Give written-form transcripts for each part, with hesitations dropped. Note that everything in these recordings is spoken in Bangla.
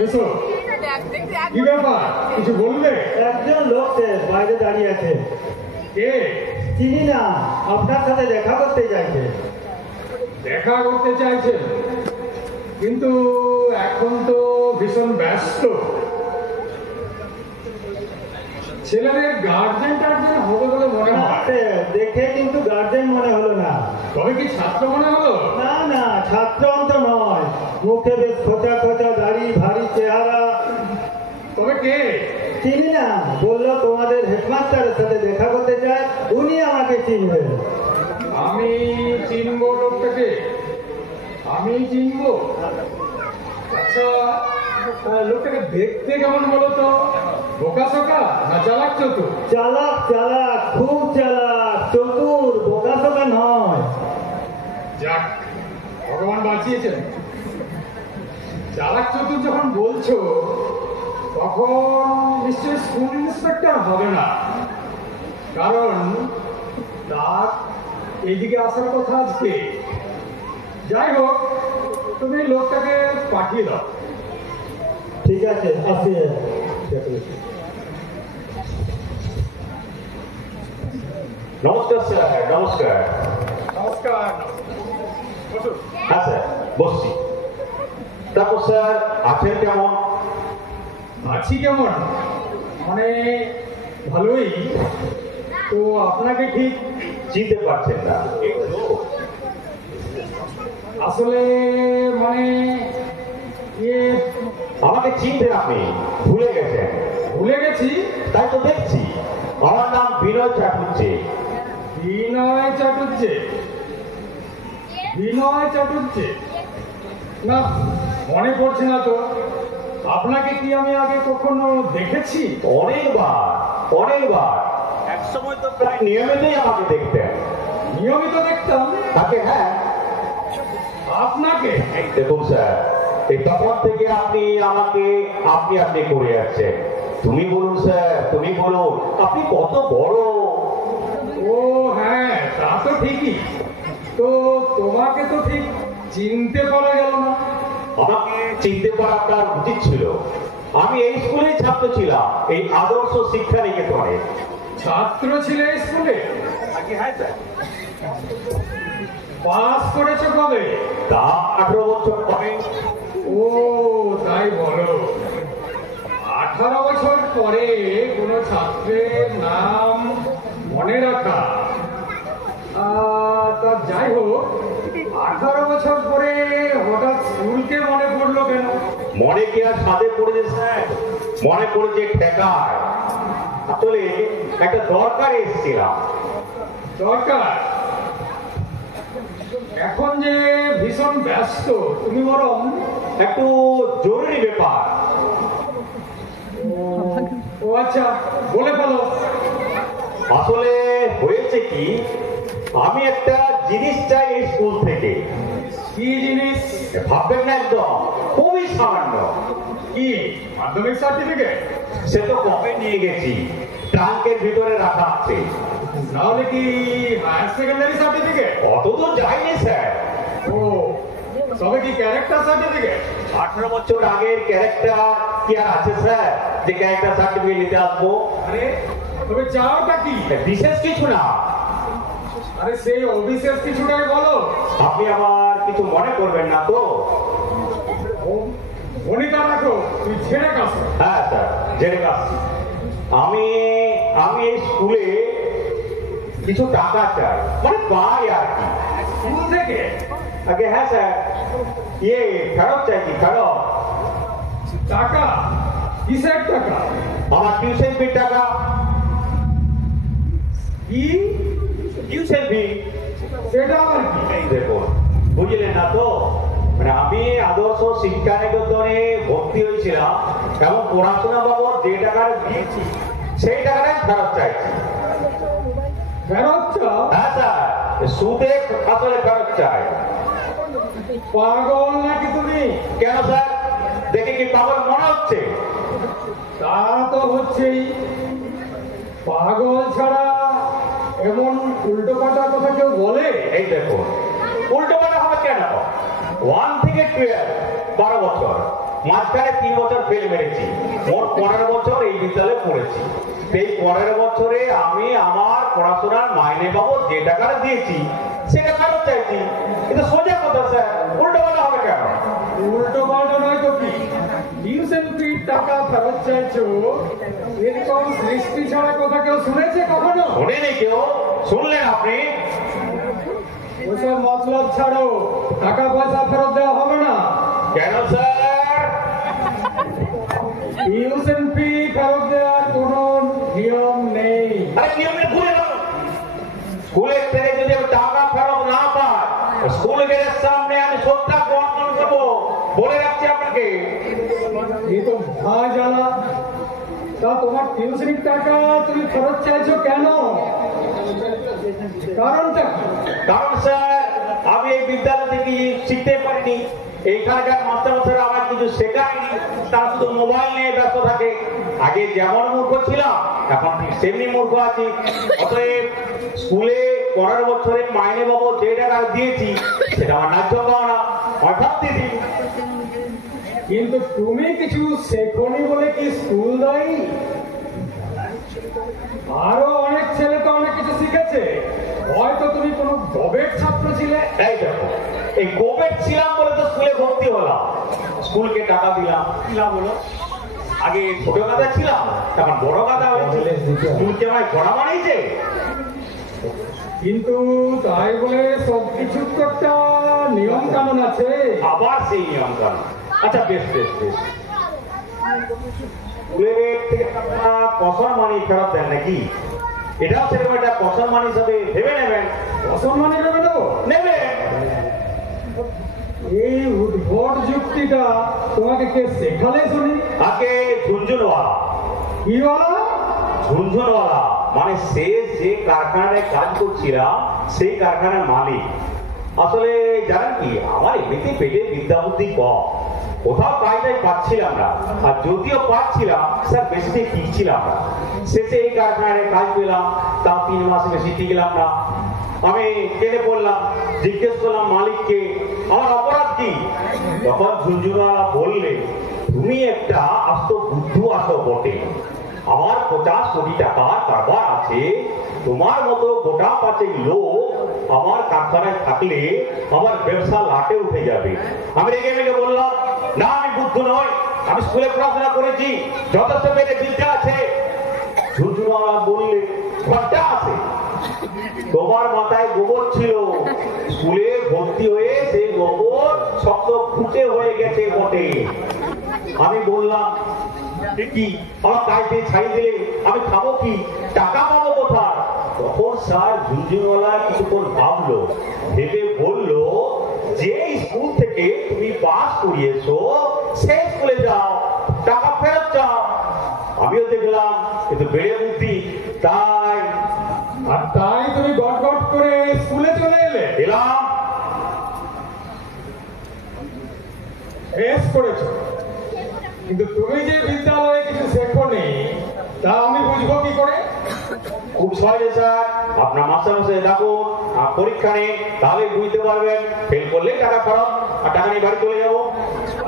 এসো। কি ব্যাপার, কিছু বললে? একজন লোক বাইরে দাঁড়িয়ে আছে। কে? চিনি না, আপনার সাথে দেখা করতে চাইছে। দেখা করতে চাইছেন, কিন্তু এখন তো ভীষণ ব্যস্ত। ছেলেদের গার্জেন টার্জেন হবে বলে মনে হয়। দেখে কিন্তু গার্জেন মনে হলো না। তবে কি ছাত্র মনে হলো? না না, ছাত্র অন্ত নয়, মুখে বেশ খোঁচা খোঁচা দাড়ি, ভারী চেহারা। তবে কে? চিনি না, বললো তোমাদের হেডমাস্টারের সাথে দেখা করতে চায়, উনি আমাকে চিনবেন। আমি চিনবো লোকটাকে? আমি চিনবো? আচ্ছা, লোকটাকে দেখতে কেমন বলো তো? বোকা সোকা না চালাক চতুর? চালাক চালাক, খুব চালাক, চতুর, বোকা সোকা নয়। যাক, ভগবান বাঁচিয়েছেন। চালাক চতুর যখন বলছো, তখন নিশ্চয়ই স্কুল ইন্সপেক্টর হবে না, কারণ তার এইদিকে আসার কথা আজকে। যাই হোক, তুমি লোকটাকে পাঠিয়ে দাও। ঠিক আছে, আসি। নমস্কার স্যার। নমস্কার। নমস্কার। হ্যাঁ স্যার, বসছি। তারপর স্যার আছেন কেমন? আছি কেমন মানে ভালোই। তো আপনাকে ঠিক চিনতে পারছেন না? আসলে মানে আমাকে চিনতেন আপনি, ভুলে গেছেন? ভুলে গেছি? তাই তো দেখছি। আমার নাম বিনয় চাটুর্যে। বিনয় চাটুর্যে? বিনয় চাটুর্যে? না, মনে পড়ছে না তো। আপনাকে কি আমি আগে কখনো দেখেছি? অনেকবার অনেকবার। এক সময় তো প্রায় নিয়মিতই আমাকে দেখতেন। নিয়মিত দেখতাম তাকে? হ্যাঁ। আপনাকে? দেখুন স্যার, এই তখন থেকে আপনি আমাকে আপনি আপনি করে যাচ্ছেন। তুমি বলুন স্যার, তুমি বলুন, আপনি কত বড়। ও হ্যাঁ, তা তো ঠিকই। তো তোমাকে তো ঠিক চিনতে পারা গেল না। আমাকে চিনতে পারা আপনার উচিত ছিল। আমি এই স্কুলের ছাত্র ছিলাম, এই আদর্শ শিক্ষা নিকেতনে। ছাত্র ছিলে এই স্কুলে? হ্যাঁ স্যার। পাস করেছো কবে? তা 18 বছর পরে। ও তাই বলো। 18 বছর পরে কোনো ছাত্রের নাম মনে রাখা। তা যাই হোক, 18 বছর পরে হঠাৎ স্কুলকে মনে পড়লো কেন? মনে কি আর সাথে পড়েছে স্যার? মনে পড়েছে ঠেকায়। আসলে একটা দরকারে এসেছিলাম। দরকার? এখন যে ভীষণ ব্যস্ত, তুমি বরং একটু জরুরি ব্যাপার। ও আচ্ছা, বলে ফেলো। আসলে হয়েছে কি, আমি একটা জিনিস চাই এই স্কুল থেকে। কি জিনিস? ভাববেন না, একদম খুবই সামান্য। কি মাধ্যমিক সার্টিফিকেট? সে তো কবে নিয়ে গেছি, ট্রাঙ্কের ভিতরে রাখা আছে। তাহলে কি হায়ার সেকেন্ডারি সার্টিফিকেট? অত তো যায়নি স্যার। ও, তবে কি ক্যারেক্টার সার্টিফিকেট? 18 বছর আগের ক্যারেক্টার কি আর আছে স্যার, যে ক্যারেক্টার সার্টিফিকেট নিতে আসবো? আরে তবে চাওটা কি? বিশেষ কিছু না। আরে সেই অবিশেষ কিছুটাই বলো। আপনি আবার কিছু মনে করবেন না তো? মনিতা রাখো, তুই ছেড়ে কাজ। হ্যাঁ স্যার, জেনে আসছি। আমি এই স্কুলে কিছু টাকা চাই, মানে পাই আর কি। স্কুল থেকে? আগে হ্যাঁ স্যার, ফেরত চাইছি, ফেরত। টাকা? কিসের টাকা? আমার টিউশন ফির টাকা। কি টিউশন ফি? সেটা আবার কি? দেখুন, বুঝলেন না তো? মানে আমি আদর্শ শিক্ষা নিকেতনে ভর্তি হয়েছিলাম, এবং পড়াশোনা বাবদ যে টাকা দিয়েছি সেই টাকাটাই ফেরত চাইছি। ফেরত চাও? হ্যাঁ স্যার, সুদে আসলে ফেরত চাই। পাগল নাকি তুমি? কেন স্যার, দেখে কি পাগল মনে হচ্ছে? তা তো হচ্ছেই। পাগল ছাড়া এমন উল্টো পাল্টা কথা কেউ বলে? এই দেখুন, উল্টো পাল্টা হবে কেন? 1 থেকে 12, 12 বছর। মাঝখানে 3 বছর ফেল মেরেছি, মোট 15 বছর এই বিদ্যালয়ে পড়েছি। এই 15 বছরে আমি আমার পড়াশোনার মাইনে বাবদ যে টাকাটা দিয়েছি সেটা ফেরত চাইছি। কিন্তু সোজা কথা স্যার, উল্টো পাল্টা হবে কেন? উল্টো পাল্টা নয় তো কি, টিউশন ফির টাকা ফেরত চাইছো, এরকম সৃষ্টি ছাড়া কথা কেউ শুনেছে কখনো? শোনেনি কেউ? শুনলেন আপনি? ওসব মতলব ছাড়ো, টাকা পয়সা ফেরত দেওয়া হবে না। কেন স্যার? টিউশন ফি ফেরত দেওয়ার কোনো নিয়ম নেই। আরে নিয়মে ভুলে গেল। স্কুলের থেকে যদি আমি টাকা ফেরত না পাই, স্কুল গেটের সামনে আমি সত্যা গ্রহণ করবো, বলে রাখছি আপনাকে। এই তো ভয় জ্বালা। তা তোমার টিউশনির টাকা তুমি ফেরত চাইছো কেন? কারণটা কি? কারণ স্যার, আমি এই বিদ্যালয় থেকে শিখতে পারিনি। এইখানকার মাস্টারমশাইরা আমার কিছু শেখায়নি, তারা শুধু মোবাইল নিয়ে ব্যস্ত থাকে। আগে যেমন মূর্খ ছিলাম, এখন ঠিক সেমনি মূর্খ আছি। অতএব স্কুলে 15 বছরের মাইনে বাবদ যে টাকা দিয়েছি সেটা আমার ন্যায্য পাওনা, অর্থাৎ দিদি। কিন্তু তুমি কিছু শেখনি বলে কি স্কুল দায়ী? আরো অনেক ছেলে তো অনেক কিছু শিখেছে। হয়তো তুমি কোনো গবেট ছাত্র ছিলে। এই দেখো, এই কোভিড ছিলাম বলে তো স্কুলে ভর্তি হলাম, স্কুলকে টাকা দিলাম, কি লাভ হলো? আগে ছোট গাদা ছিলাম, তখন বড় গাদা হয়েছে। স্কুলকে আমায় ঘোড়া বানিয়েছে। কিন্তু তাই বলে সবকিছুর তো একটা নিয়ম কানুন আছে। আবার সেই নিয়ম কানুন। আচ্ছা বেশ বেশ বেশ, স্কুলের থেকে আপনারা কসন মানি ফেরত দেন নাকি? এটাও সেরকম একটা কসন মানি হিসাবে ভেবে নেবেন। অসম্মানী ভেবে দেবো? নেবেন। এই উদ্ভট যুক্তিটা তোমাকে কে শেখালে শুনি? আগে ঝুনঝুনওয়ালা। কি বলো? ঝুনঝুনওয়ালা মানে সে যে কারখানায় কাজ করছিলাম সেই কারখানার মালিক। আসলে জানেন কি, আমার এমনিতে পেটে বিদ্যা বুদ্ধি কম, কোথাও কাজটাই পাচ্ছিলাম না। আর যদিও পাচ্ছিলাম স্যার বেশি দিন টিকছিলাম না। শেষে এই কারখানায় কাজ পেলাম, তাও 3 মাস বেশি টিকলাম না। আমি কেঁদে পড়লাম, জিজ্ঞেস করলাম মালিককে আমার অপরাধ কি। তখন ঝুনঝুনওয়ালা বললে, তুমি একটা আস্ত বুদ্ধ আসো বটে, আমার 50 কোটি টাকার কারবার আছে, তোমার মতো গোটা 5 লোক আমার কারখানায় থাকলে আমার ব্যবসা লাটে উঠে যাবে। আমি রেগে মেগে বললাম, না আমি বুদ্ধ নই, আমি স্কুলে পড়াশোনা করেছি, যথেষ্ট পেটে বিদ্যা আছে। ঝুনঝুনওয়ালা বললে, ঘন্টা আছে, তোমার মাথায় গোবর ছিল, স্কুলে ভর্তি হয়ে সেই গোবর শক্ত ফুটে হয়ে গেছে বটে। আমি বললাম, কি আমার কাজ দিয়ে ছাড়িয়ে দিলে আমি খাবো কি, টাকা পাবো কোথায়? তখন স্যার ঝুনঝুনওয়ালা কিছুক্ষণ ভাবলো, ভেবে বললো, যে স্কুল থেকে তুমি পাস করিয়েছো সেই স্কুলে যাও, টাকা ফেরত চাও। আমিও দেখলাম কিন্তু বেড়ে বুদ্ধি, তাই আর তাই তুমি গট গট করে স্কুলে চলে এলে? এলাম। বেশ করেছো, কিন্তু তুমি যে বিদ্যালয়ে কিছু শেখোনি তা আমি বুঝবো কি করে? খুব সহজে স্যার, আপনার মাস্টারমশাই ডাকুন, পরীক্ষা নেই, তাহলে বুঝতে পারবেন। ফেল করলে টাকা ফেরত, আর টাকা নিয়ে বাড়ি চলে যাবো।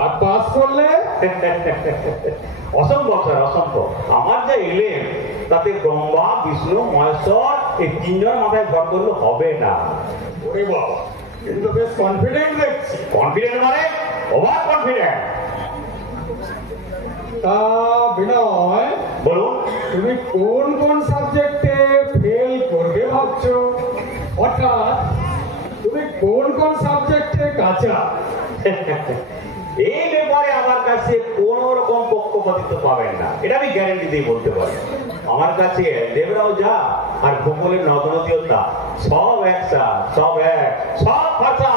আর পাস করলে? অসম্ভব স্যার, অসম্ভব। আমার যা এলেন তাতে ব্রহ্মা, বিষ্ণু, মহেশ্বর এই 3 জন মাথায় ভর করলে হবে না। ওরে বাবা, কিন্তু বেশ কনফিডেন্ট দেখছি। কনফিডেন্ট মানে ওভার কনফিডেন্ট। তা বিনয়, বলুন, তুমি কোন কোন সাবজেক্টে ফেল করবে ভাবছো? অর্থাৎ তুমি কোন কোন সাবজেক্টে কাঁচা? এই ব্যাপারে আমার কাছে কোন রকম পক্ষপাতিত্ব পাবেন না, এটা আমি গ্যারেন্টি দিয়ে বলতে পারি। আমার কাছে দেবরাও যা আর ভূগোলের নদনদীও তা, সব একসা, সব এক, সব ভাষা।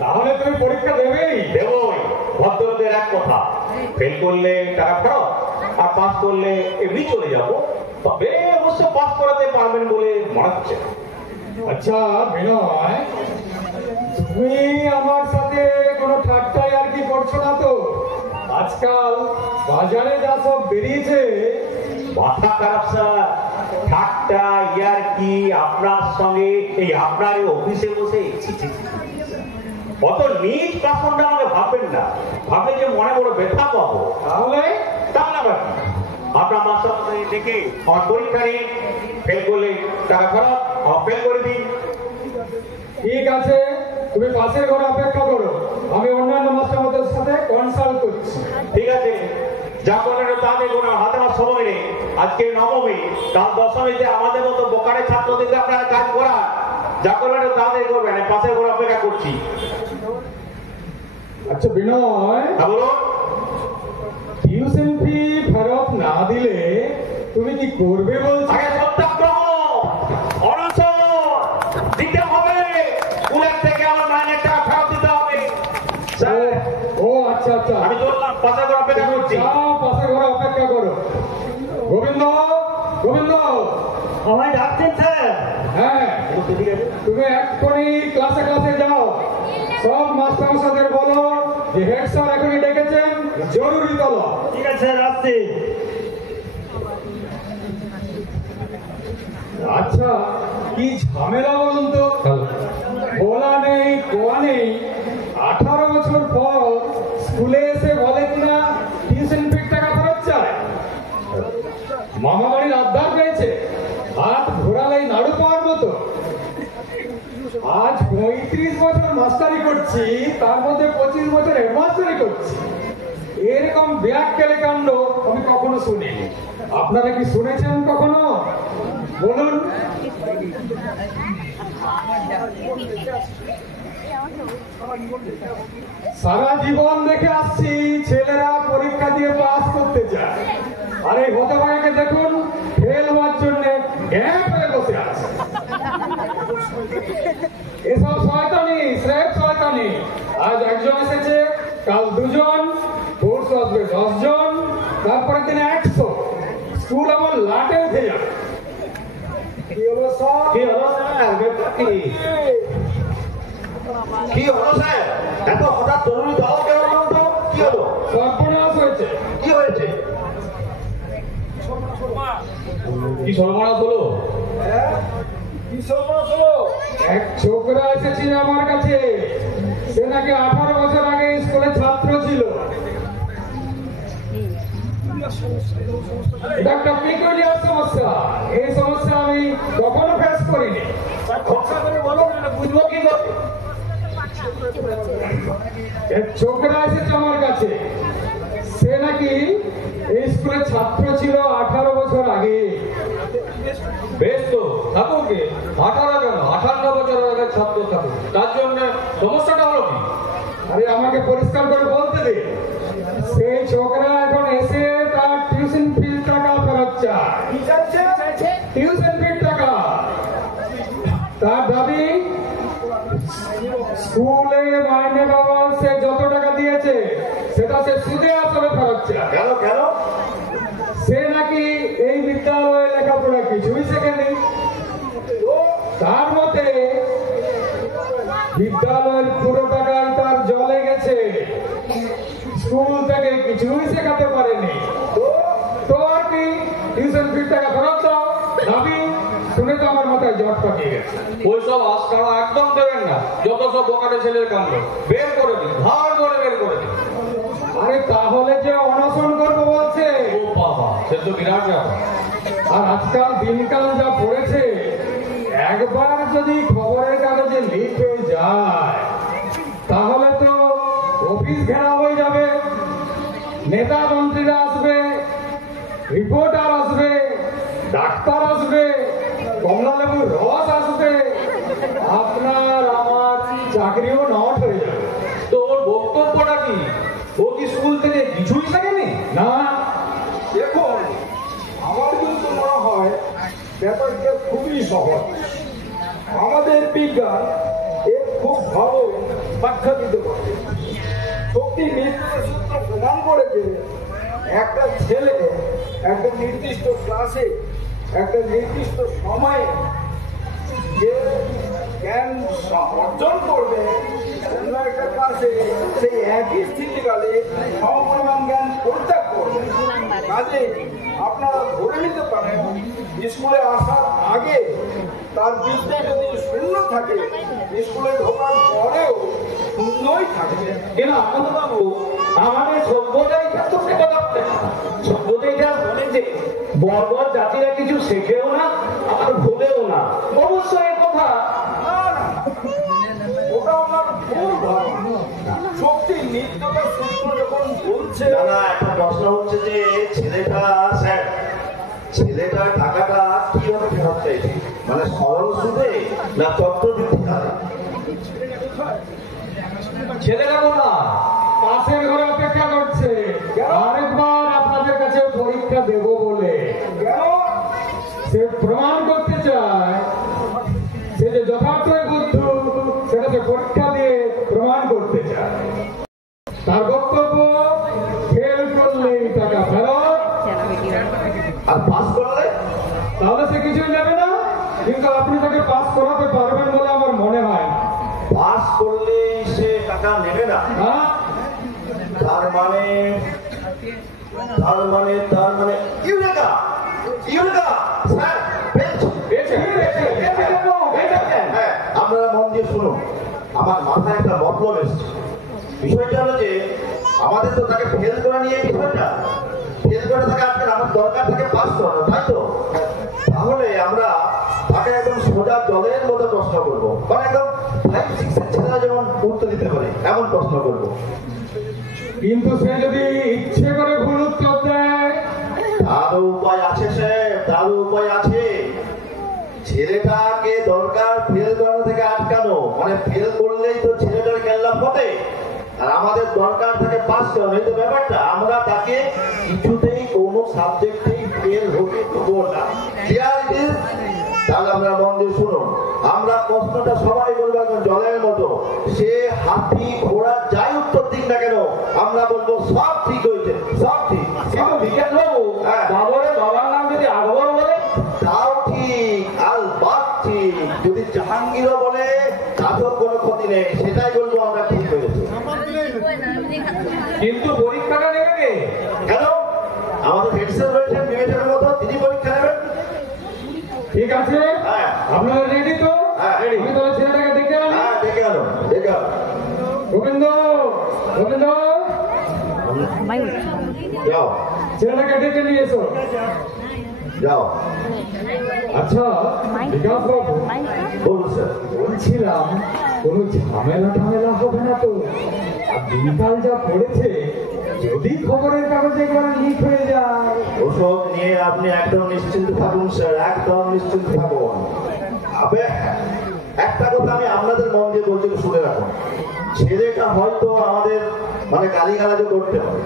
তাহলে তুমি পরীক্ষা দেবেই? দেবই। ভদ্রলোকের এক কথা, ফেল করলে টাকা ফেরত, আর পাস করলে এমনি চলে যাবো। তবে অবশ্য পাস করাতে পারবেন বলে মনে হচ্ছে। আচ্ছা বিনয়, তুমি আমার সাথে কোনো ঠাট্টাই আর কি করছো না তো? আজকাল বাজারে যা সব বেরিয়েছে। মাথা খারাপ স্যার, ঠাট্টা ইয়ার কি আপনার সঙ্গে এই আপনার অফিসে বসে? অত নিজ প্রাসঙ্গে আমাকে ভাববেন না, ভাবলে যে মনে বড় ব্যথা পাবো। তাহলে তাহলে আবার কি? আপনার মাস্টার দেখে আমার পরীক্ষা নিয়ে ফেল করলে টাকা ফেরত, আমার ফেল করে দিন। ঠিক আছে, তুমি পাশের ঘরে অপেক্ষা করো, আমি অন্যান্য মাস্টারদের সাথে কনসাল্ট করছি। ঠিক আছে, যা করেন তাদের কোনো হাতে আমার সময় নেই। আজকে নবমী, কাল দশমীতে আমাদের মতো বোকারে ছাত্রদেরকে আপনারা কাজ করান, যা করবেন তাদের করবেন। পাশের ঘরে অপেক্ষা করছি। আচ্ছা বিনয়, বলুন। টিউশন ফি ফেরত না দিলে তুমি কি করবে বলছো? আগে সত্যাগ্রহ, অনশন দিতে হবে। স্কুলের থেকে আমার মাইনের টাকা ফেরত দিতে হবে। ও আচ্ছা আচ্ছা, আমি চললাম, পাশের ঘরে অপেক্ষা তুমি করছি। যাও, পাশের ঘরে অপেক্ষা করো। গোবিন্দ, গোবিন্দ, আমায় ডাকছেন স্যার? হ্যাঁ, তুমি এক্ষুনি ক্লাসে ক্লাসে যাও, সব মাস্টারমশাইদের বলো যে হেড স্যার এখনই ডেকেছেন, জরুরি তলব। ঠিক আছে স্যার, আসছি। আচ্ছা, কি ঝামেলা বলুন তো? বলা নেই কোয়া নেই, 18 বছর পর স্কুলে এসে বলে কিনা টিউশন ফির টাকা ফেরত চায়। মামা বাড়ির আবদার পেয়েছে, হাত ঘোরালেই নাড়ু পাওয়ার মতো। আজ 35 বছর মাস্টারি করছি, তার মধ্যে 25 বছর হেডমাস্টারি করছি। এরকম ব্যাগ কেলে কাণ্ড আমি কখনো শুনিনি। আপনারা কি শুনেছেন কখনো? বলুন। সারা জীবন দেখে আসছি ছেলেরা পরীক্ষা দিয়ে পাস করতে চায়, আর এই হতভাগাকে দেখুন ফেল হওয়ার জন্য গ্যাপ হয়ে বসে আছে। এসব শয়তানি, স্রেফ শয়তানি। আজ একজন এসেছে, কাল দুজন, পরশু আসবে 10 জন, তারপরের দিনে 100। স্কুল আমার লাটে উঠে যাবে। কি হলো স্যার? কি হলো স্যার? এত হঠাৎ জরুরি দাও কেন বলুন তো? কি হলো? সর্বনাশ হয়েছে। কি হয়েছে? কি সর্বনাশ হলো? কি সর্বনাশ হলো? এক ছোকরা এসেছিল আমার কাছে, সে নাকি 18 বছর আগে স্কুলে ছাত্র ছিল। এটা একটা পেকুলিয়ার সমস্যা। এই সমস্যা আমি কখনো ফেস করিনি। বুঝবো কি করে? এক ছোকরা এসেছে আমার কাছে, সে নাকি এই স্কুলের ছাত্র ছিল 18 বছর আগে। বেশ তো থাকুক, 18 কেন 58 বছর আগে ছাত্র থাকুক, তার জন্য সমস্যাটা হলো কি? আরে আমাকে পরিষ্কার করে বলতে দে। সেই ছোকরা এখন এসে তার টিউশন ফির টাকা ফেরত চায়। টিউশন ফির টাকা। তার দাবি স্কুলে মাইনে বাবা সে যত টাকা দিয়েছে সেটা সে সুদে আসলে ফেরত চায়। কেন কেন? সে নাকি এই বিদ্যালয়ে লেখাপড়া কিছুই শেখেনি। তার মতে বিদ্যালয়ের পুরো টাকাই তার জলে গেছে, স্কুল থেকে কিছুই শেখাতে পারেনি। তো আর কি, টিউশন ফির টাকা ফেরত দাও। দাবি শুনে তো আমার মাথায় জট পাকিয়ে গেছে। ওইসব আস্কারা একদম দেবেন না, যত সব বোকাটে ছেলের কাণ্ড বের করে দিন, ধার করে বের করে দিন। আরে তাহলে যে অনশন করবো বলছে। ও বাবা, সে তো বিরাট ব্যাপার। আর আজকাল দিনকাল যা পড়েছে, একবার যদি খবরের কাগজে লিক হয়ে যায় তাহলে তো অফিস ঘেরা হয়ে যাবে, নেতা মন্ত্রীরা আসবে, রিপোর্টার আসবে, ডাক্তার আসবে, কমলালেবুর রস আসবে, আপনার আমার চাকরিও নট হয়ে যাবে। তো ওর বক্তব্যটা কি? ও কি স্কুল থেকে কিছুই শেখেনি? না, দেখুন, আমার কিন্তু মনে হয় ব্যাপারটা খুবই সহজ। আমাদের বিজ্ঞান এর খুব ভালো ব্যাখ্যা দিতে পারে। শক্তি নির্ণয় সূত্র প্রমাণ করেছে একটা ছেলে একটা নির্দিষ্ট ক্লাসে একটা নির্দিষ্ট সময়ে যে জ্ঞান অর্জন করবে, অন্য একটা ক্লাসে সেই একই স্থিতিকালে সমপরিমাণ জ্ঞান পরিত্যাগ করবে। কাজে আপনারা ধরে নিতে পারেন স্কুলে আসার আগে তার বিদ্যা যদি শূন্য থাকে, স্কুলে ঢোকার পরেও শূন্যই থাকবে। কিন্তু বাবু আমাদের সভ্যতাই তো সেটা সভ্যতাইটা মনে যে বর্বর জাতিরা কিছু শেখেও না আর ভুলেও না। অবশ্যই কথা না না, ওটা আমার ভুল ধারণা। সত্যি নিত্যটা সূত্র যখন বলছে দাদা একটা প্রশ্ন হচ্ছে যে ছেলেটা স্যার ছেলেটা টাকাটা কিভাবে ফেরত চাইছে, মানে সরল সুদে না চক্রবৃদ্ধি হারে? ছেলেরা বলা পাশের ঘরে অপেক্ষা করছে আরেকবার আপনাদের কাছে পরীক্ষা দেব বলে। কেন? সে প্রমাণ করতে চায় সে যে যথার্থই বুদ্ধু সেটা সে পরীক্ষা দিয়ে প্রমাণ করতে চায়। তার বক্তব্য ফেল করলেই টাকা ফেরত, আর পাস করালে তাহলে সে কিছুই নেবে না। কিন্তু আপনি তাকে পাস করাতে পারবেন বলে আমার মনে হয় না। পাস করলে সে টাকা নেবে না? হ্যাঁ, তার মানে ইউরেকা ইউরেকা স্যার পেয়েছি। হ্যাঁ, আপনারা মন দিয়ে শুনুন, আমার মাথায় একটা মতলব এসছে। বিষয়টা হলো যে আমাদের তো তাকে ফেল করা নিয়ে বিষয়টা, ফেল করে তাকে আজকে আমার দরকার তাকে পাস করানো, তাই তো? তাহলে আমরা তাকে একদম সোজা জলের মতো প্রশ্ন করবো, মানে একদম 5-6 এর ছেলেরা যেমন উত্তর দিতে পারে এমন প্রশ্ন করবো। কিন্তু সে যদি ইচ্ছে করে ভুল উত্তর দেয় তারও উপায় আছে স্যার, তারও উপায় আছে। ছেলেটাকে দরকার ফেল করানো থেকে আটকানো, মানে ফেল করলেই তো ছেলেটার কেল্লা ফটে, আর আমাদের দরকার থাকে পাস করানো। এই তো ব্যাপারটা, আমরা তাকে কিছুতেই কোনো সাবজেক্টেই ফেল হতে দেবো না। Clear it is? তাহলে আমরা মন দিয়ে শুনুন, আমরা প্রশ্নটা সবাই বলবো একদম জলের মতো। সে হাতি ঘোড়া যাই উত্তর দিক না কেন আমরা বলবো সব ঠিক হয়েছে, সব ঠিক। কিন্তু বিজ্ঞান বাবু হ্যাঁ। বাবরের বাবার নাম যদি আকবর বলে তাও ঠিক, আলবাত ঠিক। যদি জাহাঙ্গীরও বলে তাতেও কোনো ক্ষতি নেই, সেটাই বলবো আমরা ঠিক হয়েছে। কিন্তু পরীক্ষাটা নেবে কে? কেন? আমাদের হেডস্যার রয়েছেন বিবেচনার মতো, তিনি পরীক্ষা নেবেন। ঠিক আছে, হ্যাঁ। আপনারা রেডি তো? হ্যাঁ, ready। আমি তাহলে ছেলেটাকে ডেকে আনি। হ্যাঁ, ডেকে আনো, ডেকে আনো। গোবিন্দ, গোবিন্দ, যাও, ছেলেটাকে ডেকে নিয়ে এসো। যাও। আচ্ছা বিকাশ বাবু, বলুন স্যার। বলছিলাম কোনো ঝামেলা ঝামেলা হবে না তো? আর দিনকাল যা পড়েছে, যদি খবরের কাগজে একবার লিক হয়ে যায়। ওসব নিয়ে আপনি একদম নিশ্চিন্ত থাকুন স্যার, একদম নিশ্চিন্ত থাকুন। আবে একটা কথা আমি আপনাদের মন দিয়ে বলছি, শুনে রাখুন। ছেলেটা হয়তো আমাদের মানে গালিগালাজও করতে হবে,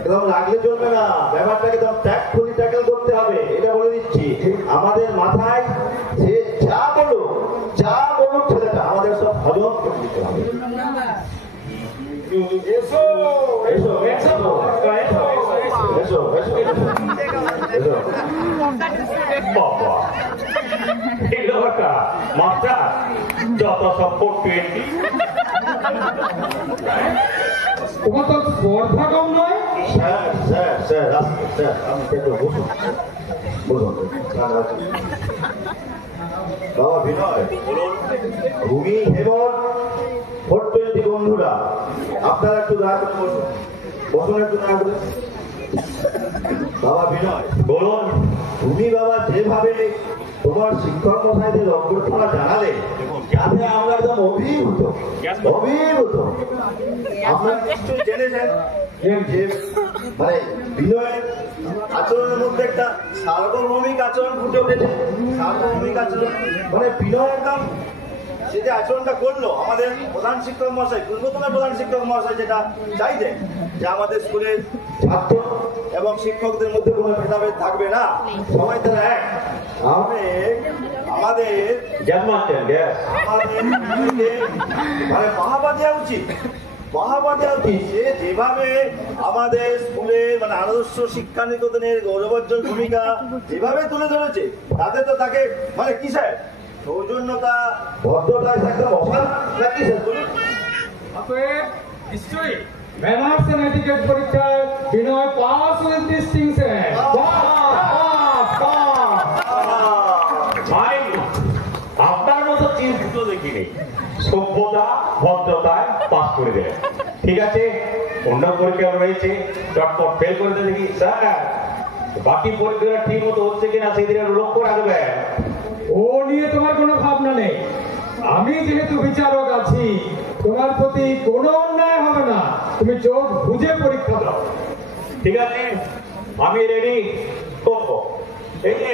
একদম লাগলে চলবে না। ব্যাপারটাকে একদম ট্যাক্টফুলি ট্যাকেল করতে হবে, এটা বলে দিচ্ছি। আমাদের মাথায় যে যা বলুক ছেলেটা আমাদের সব হজম করে দিতে হবে। এসো এসো এসো এসো এসো এসো। বাবা এলাকা মাস্টার যত সব 420 তোমার তো স্পর্ধা কম নয়। স্যার স্যার স্যার স্যার আপনি একটু বসুন, বসুন। বাবা বিনয়, ভূমি হেমন 420 বন্ধুরা, আপনারা একটু দয়া করে বসুন, বসুন একটু দয়া করে। বাবা বিনয়, বলুন। তুমি বাবা যেভাবে তোমার শিক্ষক মশাইদের অভ্যর্থনা জানালে, যাতে আমরা একদম অভিভূত। আপনারা নিশ্চয়ই জেনেছেন যে মানে বিনয়ের আচরণের মধ্যে একটা সার্বভৌমিক আচরণ ফুটে উঠেছে। সার্বভৌমিক আচরণ মানে বিনয় একদম সে যে আচরণটা করলো, আমাদের প্রধান শিক্ষক মহাশয়, পূর্বতন প্রধান শিক্ষক মহাশয় যেটা চাইতেন যে আমাদের স্কুলের ছাত্র এবং শিক্ষকদের মধ্যে কোনো ভেদাভেদ থাকবে না, সবাই তারা এক। আমাদের জানমাস্টার গ্যাস মানে বাহাবা দেওয়া উচিত, বাহাবা দেওয়া উচিত। সে যেভাবে আমাদের স্কুলে মানে আদর্শ শিক্ষা নিকেতনের গৌরবোজ্জ্বল ভূমিকা যেভাবে তুলে ধরেছে, তাতে তো তাকে মানে কি স্যার সৌজন্যতা ভদ্রতা একদম অসাধারণ নাকি স্যার বলুন? অতএব নিশ্চয়ই ম্যানার্স এন্ড এটিকেট পরীক্ষায় বিনয় পাস উইথ ডিস্টিংশন। ভাই আপনার মতো জিনিস দুটো দেখিনি, সভ্যতা ভদ্রতায় পাস করে দেয়। ঠিক আছে, অন্য পরীক্ষা রয়েছে, চটপট ফেল করে দিয়ে দেখি স্যার বাকি পরীক্ষা ঠিক মতো হচ্ছে কিনা সেদিকে লক্ষ্য রাখবেন। ও নিয়ে তোমার কোনো ভাবনা নেই। আমি যেহেতু বিচারক আছি, তোমার প্রতি কোনো অন্যায় হবে না। তুমি চোখ বুঝে পরীক্ষা দাও। ঠিক আছে, আমি রেডি। এই যে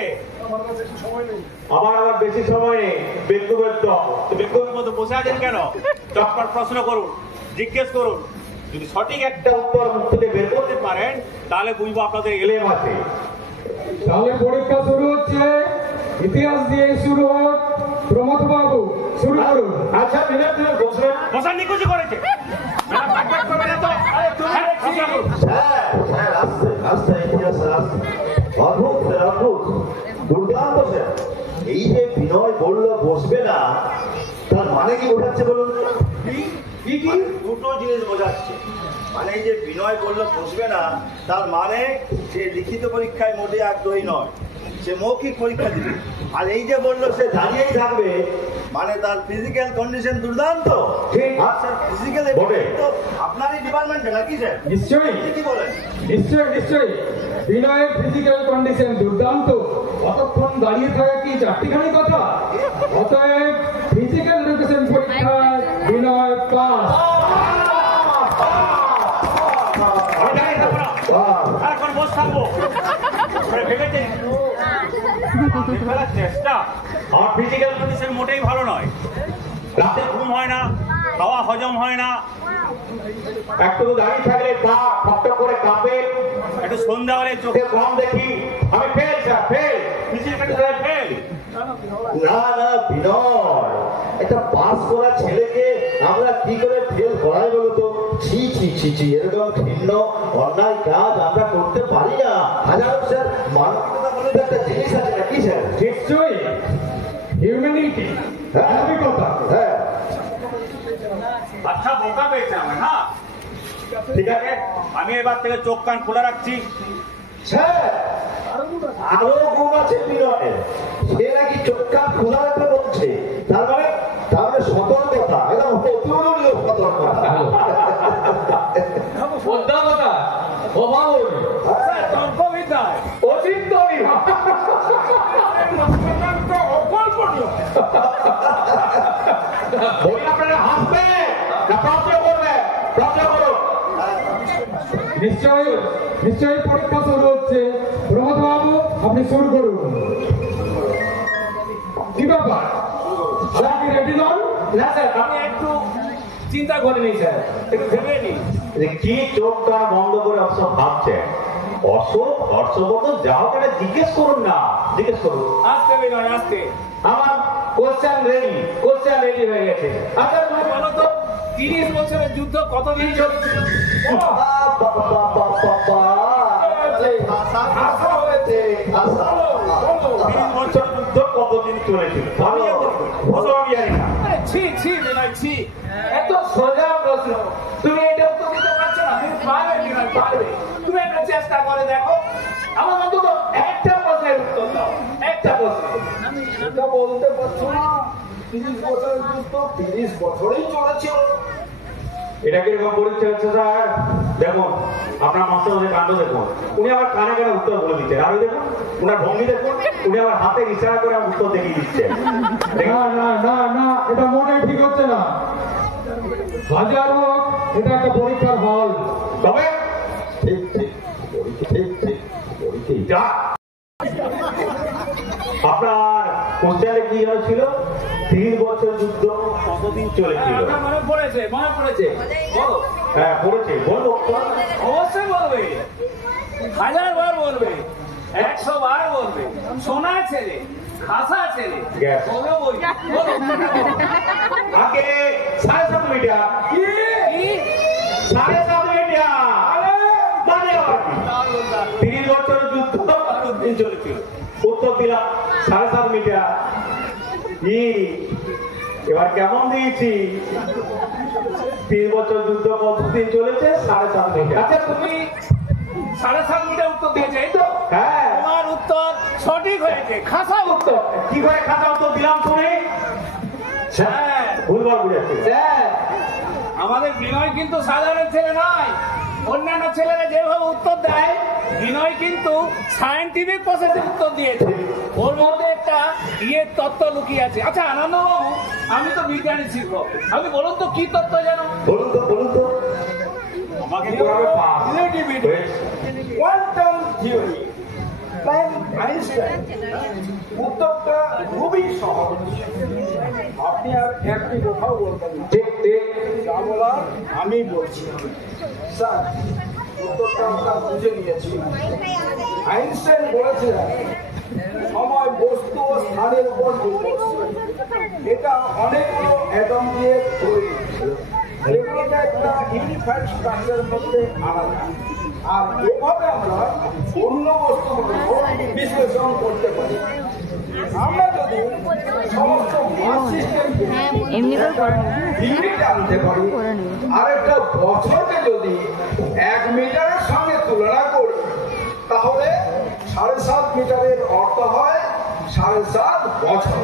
আমার আবার বেশি সময় নেই, বেকুবের মতো বসে আছেন কেন? চটপট প্রশ্ন করুন, জিজ্ঞেস করুন। যদি সঠিক একটা উত্তর মুখ থেকে বের করতে পারেন তাহলে বুঝবো আপনাদের এলেম আছে। তাহলে পরীক্ষা শুরু হচ্ছে। ইতিহাস দিয়ে শুরু হোক। প্রমোদ বাবু শুরু করুন। আচ্ছা বিনোদ তুমি বসলেন, বসার নিকুচি করেছে। স্যার আসতে ইতিহাস আসতে অদ্ভুত স্যার, অদ্ভুত দুর্দান্ত স্যার। এই যে বিনয় বলল বসবে না, তার মানে কি বোঝাচ্ছে বলুন? দুটো জিনিস বোঝাচ্ছে। মানে এই যে বিনয় বলল বসবে না, তার মানে সে লিখিত পরীক্ষায় মোটে আগ্রহী নয়, সে মৌখিক পরীক্ষা দিবে। আর এই যে বললো সে দাঁড়িয়েই থাকবে, মানে তার ফিজিক্যাল কন্ডিশন দুর্দান্ত। আর স্যার ফিজিক্যাল তো আপনারই ডিপার্টমেন্টে নাকি স্যার? নিশ্চয়ই কি বলেন? নিশ্চয়ই বিনয়ের ফিজিক্যাল কন্ডিশন দুর্দান্ত। কতক্ষণ দাঁড়িয়ে থাকা কি চারটিখানি কথা? অতএব ফিজিক্যাল এডুকেশন পরীক্ষায় বিনয় পাস। এখন বস থাকবো ভেবেছেন চেষ্টা। আমার ফিজিক্যাল কন্ডিশন মোটেই ভালো নয়। রাতে ঘুম হয় না, খাওয়া হজম হয় না, একটু দাঁড়িয়ে থাকলে পা ঠকঠক করে কাঁপে, একটু সন্ধ্যা হলে চোখে কম দেখি। আমি ফেল স্যার, ফেল, ফেল। না বিনয়, একটা পাস করা ছেলেকে আমরা কি করে ফেল করাই বলতো? ছি ছি ছি ছি, এরকম ঘৃণ্য অন্যায় কাজ আমরা করতে পারি না। হাজার স্যার মানবিকতা বলে তো একটা জিনিস আছে নাকি স্যার? নিশ্চয়ই হিউম্যানিটি, মানবিকতা। হ্যাঁ, আচ্ছা বোকা পেয়েছে আমার না। ঠিক আছে, আমি এবার থেকে চোখ কান খোলা রাখছি। স্যার আরো গুণ আছে বিনয়ের, সে নাকি চোখ কান খোলা রাখবে বলছে। তার মানে সতর্কতা, একদম অতুলনীয় সতর্কতা। পদ্মাবতা অভাবন তর্কবিদ্যায় অচিন্তনী অকল্পনীয়। বলি আপনারা হাসবে না প্রশ্ন করবে? প্রশ্ন করুন। নিশ্চয়ই পরীক্ষা শুরু হচ্ছে। প্রমোদ বাবু আপনি শুরু করুন। কি ব্যাপার, আপনি রেডি নন? না স্যার, আমি একটু চিন্তা করিনি স্যার, একটু ভেবে নি। কি চোখটা বন্ধ করে অসব ভাবছে? অশোক হর্ষবর্ধন যা হোক এটা জিজ্ঞেস করুন না, জিজ্ঞেস করুন। আসতে বিনয় আসতে, আমার কোশ্চেন রেডি হয়ে গেছে। আচ্ছা তুমি বলো তো, 30 বছরের যুদ্ধ কতদিন চলছিল? আশা হয়েছে, আশা। 30 বছর যুদ্ধ কতদিন চলেছিল আমি জানি না। ছি বিনয় ছি, এত সোজা প্রশ্ন, তুমি এটা উত্তর দিতে পারছো না? তুমি পারবে বিনয়, পারবে। তুমি একটা চেষ্টা করে দেখো, আমার অন্তত একটা প্রশ্নের উত্তর দাও, একটা প্রশ্ন। এটা বলতে পারছো না? 30 বছরের যুদ্ধ 30 বছরেই চলেছিল। এটা কিরকম পরীক্ষা হচ্ছে স্যার? দেখুন আপনার মাস্টার কাণ্ড দেখুন, উনি আবার কানে কানে উত্তর বলে দিচ্ছেন। আর দেখুন উনার ভঙ্গি দেখুন, উনি আবার হাতে ইশারা করে উত্তর দেখিয়ে দিচ্ছেন। না, এটা মোটেই ঠিক হচ্ছে না। হাজার হোক, এটা একটা পরীক্ষার হল। তবে ঠিক যা আপনার কোশ্চেনে কি যেন ছিল? 30 বছর যুদ্ধ কতদিন চলেছিল? মনে পড়েছে বলো। হ্যাঁ পড়েছে, বলবো অবশ্যই বলবে, 1000 বার বলবে, 100 বার বলবে। সোনা ছেলে, খাসা ছেলে, Yes. বলো বই, বলো। আগে 7.5 মিটার। কি? 7.5 মিটার। মানে 30 বছর যুদ্ধ কতদিন চলেছিল? উত্তর দিলাম 7.5 মিটার। এবার কেমন দিয়েছি? 30 বছর যুদ্ধ কতদিন চলেছে? 7.5 মিটার। আচ্ছা তুমি 7.5 মিটার উত্তর দিয়েছে, এই তো? হ্যাঁ। তোমার উত্তর সঠিক হয়েছে, খাসা উত্তর। কি করে খাতা উত্তর দিলাম শুনে? হ্যাঁ ভুলভাল বুঝাচ্ছি স্যার, আমাদের বিনয় কিন্তু সাধারণ ছেলে নয়। অন্যান্য ছেলেরা যেভাবে উত্তর দেয়, বিনয় কিন্তু সায়েন্টিফিক প্রসেসে উত্তর দিয়েছে। ওর মধ্যে একটা তত্ত্ব লুকিয়ে আছে। আচ্ছা আনন্দবাবু, আমি তো বিজ্ঞানী শিক্ষক, আমি বলুন তো কি তত্ত্ব জানো? বলুন তো আমাকে পড়াবে pass relativity, quantum theory, Einstein. উত্তরটা খুবই সহজ, আপনি আর একটি কোথাও বলবেন না। ঠিক ঠিক যা বলার আমি বলছি। স্যার, উত্তরটা আমরা বুঝে নিয়েছি। আইনস্টাইন বলেছিলেন সময় বস্তু ও স্থানের উপর নির্ভরশীল। এটা অনেকগুলো অ্যাটম দিয়ে তৈরি, এগুলোকে একটা ইউনিফাইড স্ট্রাকচারের মধ্যে আনা যায়। আর এভাবে আমরা অন্য বস্তুগুলো বিশ্লেষণ করতে পারি। আমরা যদি সমস্ত মাস সিস্টেমকে লিমিটে আনতে পারি, আর একটা বছরকে যদি 1 মিটারের সঙ্গে তুলনা করি, তাহলে 7.5 মিটারের অর্থ হয় 7.5 বছর।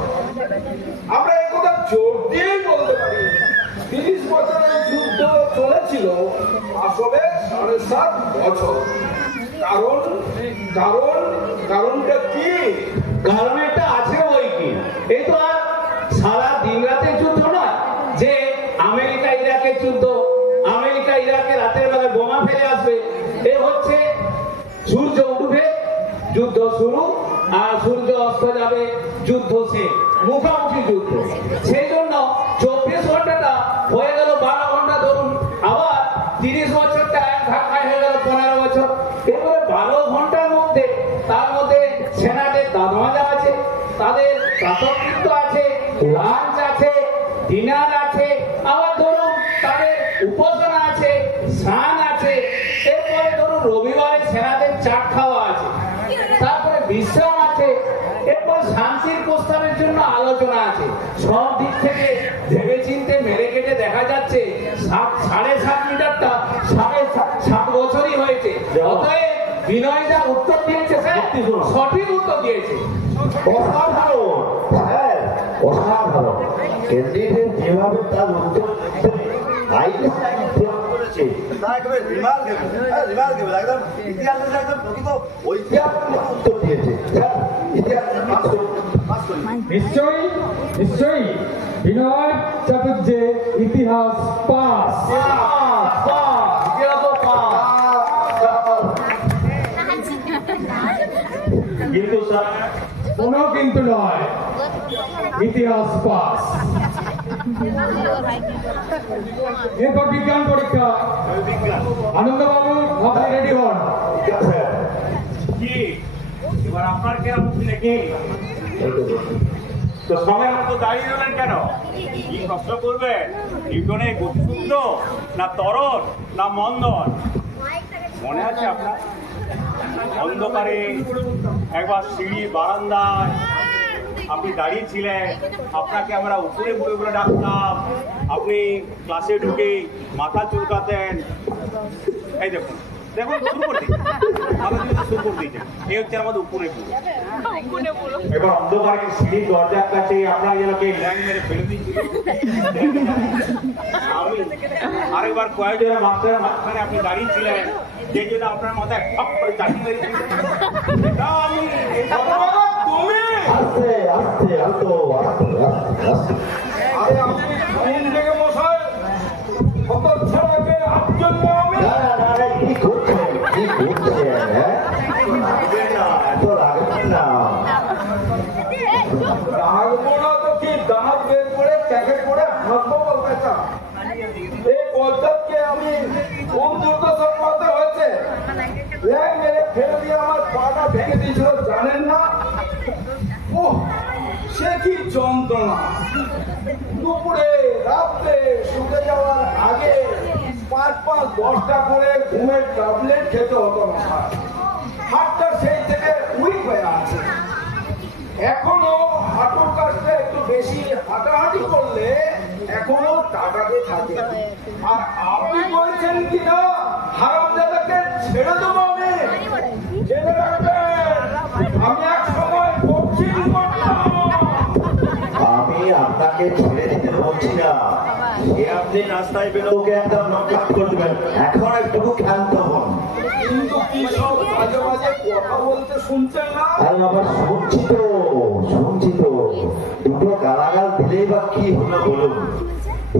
আমরা এই কথা জোর দিয়েই বলতে পারি 30 বছরের যুদ্ধ চলেছিল আসলে 7.5 বছর। কারণটা কি? কারণ একটা আছে বই কি, এই তো আর সারা দিন রাতের যুদ্ধ নয় যে আমেরিকা ইরাকের যুদ্ধ, আমেরিকা ইরাকে রাতের বেলায় বোমা ফেলে আসবে। এ হচ্ছে সূর্য উঠবে যুদ্ধ শুরু, আর সূর্য অস্ত যাবে যুদ্ধ শেষ, মুখোমুখি যুদ্ধ। সেই জন্য 24 ঘন্টাটা হয়ে গেল 12 ঘন্টা ধরুন, আবার 30 বছরটা এক ধাক্কায় হয়ে গেল 15 বছর। এরপরে 12 ঘন্টার মধ্যে তার মধ্যে সেনাদের দাদমাজা আছে, তাদের প্রাতঃকৃত্য আছে, লাঞ্চ আছে, ডিনার আছে, আবার ধরুন তাদের উপাসনা আছে, স্নান আছে, এরপরে ধরুন রবিবারে সেনাদের চাট খাওয়া আছে, তারপরে বিশ্রাম আছে, এরপর শান্তির প্রস্তাবের জন্য আলোচনা আছে। সব দিক থেকে ভেবে চিনতে মেরে কেটে দেখা যাচ্ছে 7.5 মিটারটা 7.5 বছরই হয়েছে। অতএব বিনয় যা উত্তর দিয়েছে স্যার, সঠিক উত্তর দিয়েছে। অসাধারণ স্যার, অসাধারণ। ক্যান্ডিডেট যেভাবে তার উত্তর আইনস্টাইন প্রয়োগ করেছে তা একেবারে রিমার্কেবল, একদম ইতিহাসের একদম প্রকৃত ঐতিহাসিক উত্তর দিয়েছে। স্যার, ইতিহাসের পাস করি। নিশ্চয়ই বিনয় চাটুর্যে ইতিহাস পাস। কিন্তু স্যার কোনো কিন্তু নয়, ইতিহাস পাস। এরপর বিজ্ঞান পরীক্ষা। আনন্দবাবু, আপনি রেডি হন। কি এবার আপনার কেমন নাকি? তো সময় মতো দাঁড়িয়ে রইলেন কেন? কি প্রশ্ন করবে? নিউটনের গতিসূত্র না ত্বরণ না মন্দন? মনে আছে আপনার? অন্ধকারে একবার সিঁড়ি বারান্দায় আপনি দাঁড়িয়ে ছিলেন, আপনাকে আমরা উপরে বলে ডাকতাম, আপনি ক্লাসে ঢুকে মাথা চুলকাতেন। এই দেখুন দেখুন শুরু করে দিচ্ছি, আমাদের শুরু করে দিয়েছে। এই হচ্ছে আমাদের উপরে পুরো। এবার অন্ধকারে সিঁড়ির দরজার কাছে আপনার যেন কে ল্যাং মেরে ফেলে দিয়েছিল। আমি আরেকবার কয়েকজনের মাস্টারের মাঝখানে আপনি দাঁড়িয়ে ছিলেন, যে জন্য আপনার মাথায় ঠপ করে চাকরি মেরেছিল। আমি তুমি আস্তে আস্তে আস্তে আস্তে। আরে আপনি ঘুম থেকে মশাই হতচ্ছাড়াকে হাত জন্য আমি না না না না, কি করছেন হ্যাঁ? রাগবেন না, এত রাগবেন না। রাখবো না তো কি, দাঁত বের করে প্যাকেট করে হাসবো বলতে চান? এই পঞ্চায়েতকে আমি খুব দুর্দশার মধ্যে হয়েছে, ল্যাং মেরে ফেলে দিয়ে আমার পাটা ভেঙে দিয়েছিল জানেন না? ওহ, সে কি যন্ত্রণা! দুপুরে রাত্রে শুতে যাওয়ার আগে 5-10টা করে ঘুমের ট্যাবলেট খেতে হতো না। হাতটা সেই থেকে উইক হয়ে আছে। এখনো হাঁটুর কাছটা একটু বেশি হাঁটাহাঁটি করলে এখনো টাকাতে থাকে। আর আপনি বলছেন কিনা হারামজাদাকে ছেড়ে দেবো আমি? জেনে রাখবেন, আমি এক সময় বক্সিং করতাম। আমি আপনার তাকে ছেড়ে দিতে বলছি না, সে আপনি রাস্তায় বেরোকে একদম নকআউট করে দেবেন। এখন একটু ক্ষান্ত হন। কিন্তু কি সব বাজে বাজে কথা বলতে শুনছেন না? আরে বাবা, শুনছি তো। দুটো গালাগাল দিলেই বা কি হলো বলুন?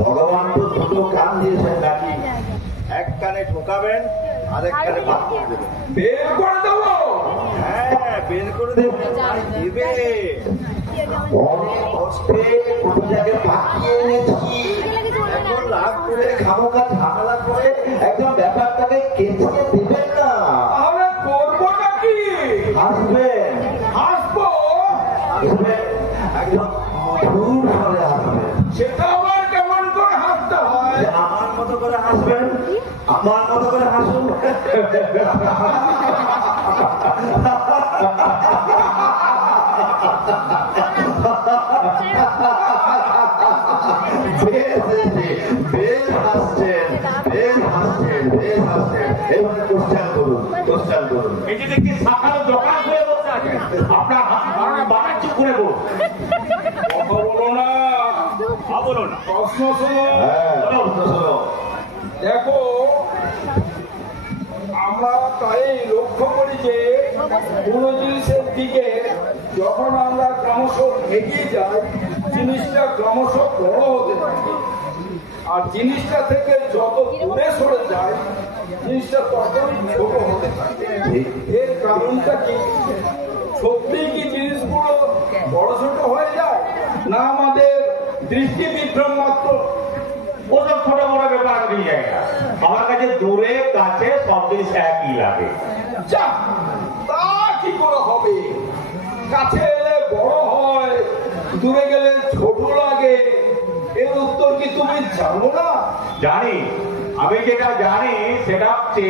ভগবান তো দুটো কান দিয়েছেন নাকি? এক কানে ঢোকাবেন, আরেক কানে বার করে দেবেন। বের করে দেবো। হ্যাঁ, বের করে দেবেন। অনেক কষ্টে কোনো জায়গায় পাঠিয়ে এনেছি, এখন রাগ করে খামোখা ঝামেলা করে একদম ব্যাপারটাকে কেচিয়ে দেবেন না। তাহলে করবোটা কি? হাসবেন, হাসবো? একদম মধুর স্বরে হাসবেন। সেটা আবার কেমন করে হাসতে হয়? আমার মতো করে হাসবেন, আমার মতো করে হাসুন। বেশ হাসছেন। এবারে কোশ্চেন করুন। এই যে দেখছি শাখার দোকান হয়ে বসে আছে, আপনার বানাচ্ছ করে বল। কথা বলো না, বলো না। প্রশ্ন শোনো। হ্যাঁ, শোনো। দেখো, আমরা তাই লক্ষ্য করি যে কোনো জিনিসের দিকে যখন আমরা ক্রমশ এগিয়ে যাই, জিনিসটা ক্রমশ বড় হতে থাকে, আর জিনিসটা থেকে যত দূরে সরে যায়, জিনিসটা ততই ছোট হতে থাকে। এর কারণটা কি? সত্যি কি জিনিসগুলো বড় ছোট হয়ে যায়, না আমাদের দৃষ্টি বিভ্রম মাত্র? ওসব ছোট বড় ব্যাপার আমি জানি না। আমার কাছে দূরে কাছে সব জিনিস একই লাগে। যা, তা কি করে হবে? কাছে এলে বড় হয়, দূরে গেলে ছোট লাগে। এর উত্তর কি তুমি জানো না? জানি, আমি যেটা জানি সেটা হচ্ছে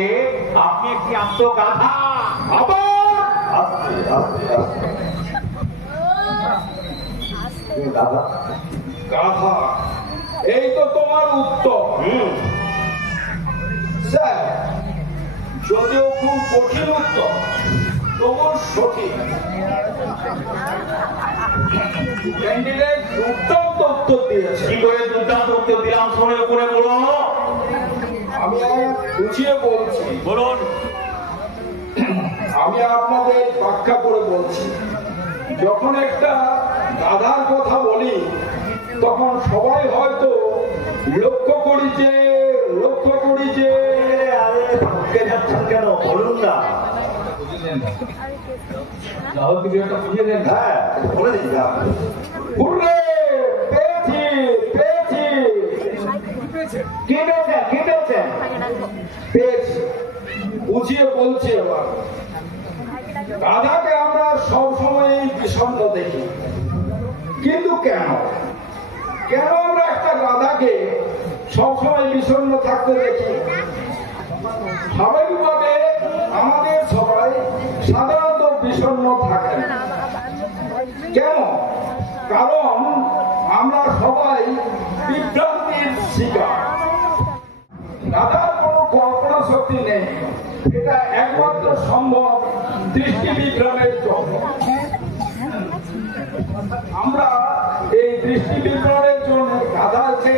আপনি একটি আত্মগাথা। আবার গাধা, এই তো তোমার উত্তর। স্যার, যদিও খুব কঠিন উত্তর, তবু সঠিক। ক্যান্ডিডেট দুর্দান্ত উত্তর দিয়েছে। কি করে দুর্দান্ত উত্তর দিলাম শুনে করে বলো। আমি বুঝিয়ে বলছি, বলুন। আমি আপনাদের ব্যাখ্যা করে বলছি। যখন একটা গাধার কথা বলি, তখন সবাই হয়তো লক্ষ্য করি যে আরে ভটকে যাচ্ছেন কেন? বলুন না। হ্যাঁ, বলে দিন না। হুররে, পেয়েছি। কি পেয়েছেন? পেয়েছি, বুঝিয়ে বলছি এবার। গাধাকে আমরা সবসময় বিষণ্ণ দেখি, কিন্তু কেন আমরা একটা গাধাকে সবসময় বিষণ্ণ থাকতে দেখি? স্বাভাবিকভাবে আমাদের সবাই সাধারণত বিষণ্ণ থাকেন। কেন? কারণ আমরা সবাই বিভ্রান্তির শিকার। গাধার কোনো কল্পনা শক্তি নেই, এটা একমাত্র সম্ভব দৃষ্টি বিভ্রমের জন্য। আমরা এই দৃষ্টি বিভ্রমের জন্য গাধাকে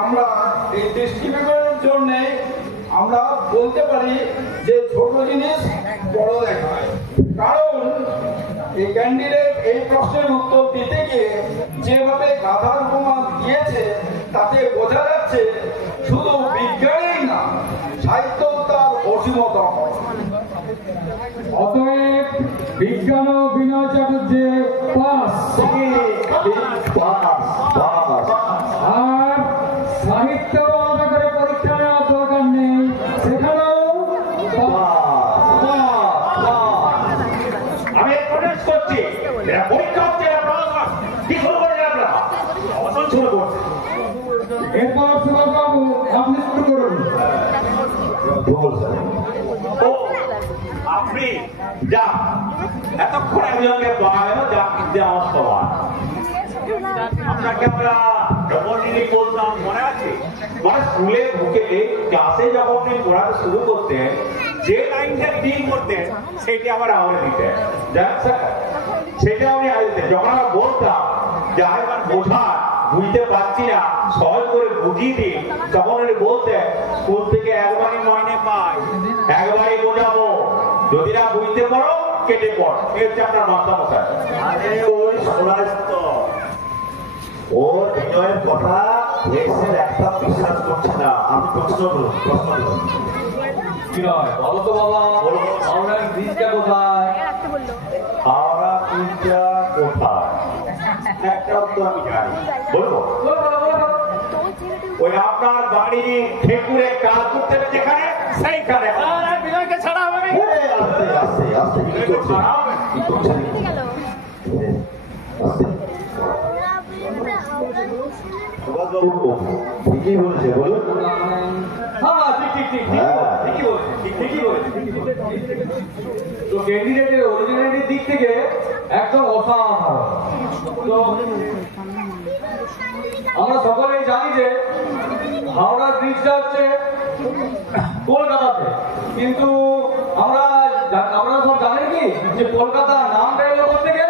আমরা এই দৃষ্টি বিভ্রমের জন্য আমরা বলতে পারি যে ছোট জিনিস বড় দেখায়। কারণ এই ক্যান্ডিডেট এই প্রশ্নের উত্তর দিতে গিয়ে যেভাবে গাধার উপমা দিয়েছে, তাতে বোঝা যাচ্ছে শুধু বিজ্ঞানেই না, সাহিত্য তার অসীমত। অতএব বিজ্ঞান ও বিনয় চ্যাটার্জি পাস। আর সাহিত্য আলাদা করে পরীক্ষা নেওয়ার দরকার নেই, সেখানেও আমি প্রোটেস্ট করছি। পরীক্ষা হচ্ছে কি শুরু করে আপনারা অবসর শুরু করছে। এরপর সুভাষবাবু আপনি শুরু করুন। ও আপনি যা এতক্ষণ একজনকে পাওয়া যা কিন্তু আমার সবার আপনাকে আমরা ডবল ডিগ্রি করতাম মনে আছে? মানে স্কুলে ঢুকে ক্লাসে যখন আপনি পড়াতে শুরু করতেন, যে লাইনটা ডিল করতেন সেটি আমার আওয়াজ দিতেন। জানেন স্যার, সেটা আপনি আগে দিতেন। যখন আমরা বলতাম যাই এবার বোঝা বুঝতে পারছি না সহজ করে বুঝিয়ে দিই তখন উনি বলতে স্কুল থেকে একবারই মাইনে পাই একবারই বোঝাবো যদি না বুঝতে পারো কেটে পড় এর হচ্ছে আপনার মাস্টার মশাই আরে ওই সোনার তো ওর বিনয়ের কথা এসের একটা বিশ্বাস করছে না। আমি প্রশ্ন করুন প্রশ্ন করুন কি নয় বলো তো বাবা, আমরা ব্রিজটা কোথায়? হাওড়া ব্রিজটা কোথায়? একটা উত্তর আমি জানি, বলবো ওই আপনার বাড়ি ঠেকুরে কাজ করতে যেখানে সেইখানে। বিনয়কে ছাড়া হবে না। আস্তে আস্তে আস্তে কি করছে কি করছে আস্তে সুভাষবাবু ঠিকই বলছে বলুন। হ্যাঁ ঠিক ঠিক ঠিক ঠিকই বলছে, ঠিকই বলছে। তো ক্যান্ডিডেটের অরিজিনালিটির দিক থেকে একদম অসাধারণ। তো আমরা সকলেই জানি যে হাওড়া ব্রিজটা হচ্ছে কলকাতাতে, কিন্তু আপনারা সব জানেন কি যে কলকাতার নামটা এলো থেকে?